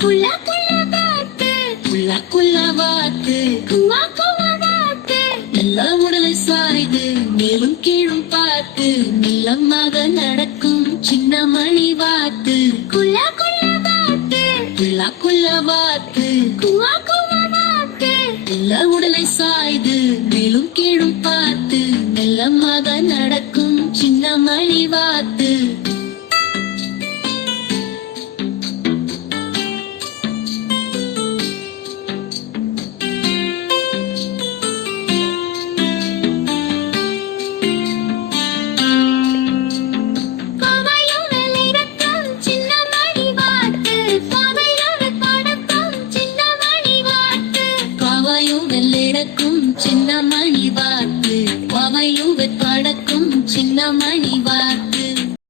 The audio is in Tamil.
குள்ள குள்ள வாத்து குள்ள குள்ள வாத்து குவா குவா வாத்து நல்ல உடலை சாய்து மேலும் கீழும் பார்த்து மெல்லமாக நடக்கும் சின்ன மணி வாத்து குள்ள குள்ள வாத்து குள்ள குள்ள வாத்து குவா குவா வாத்து நல்ல உடலை சாய்து மேலும் கீழும் பார்த்து மெல்லமாக நடக்கும் சின்ன மணி வாத்து சின்ன மணி வாத்து பாவையும் படக்கும் சின்ன மணி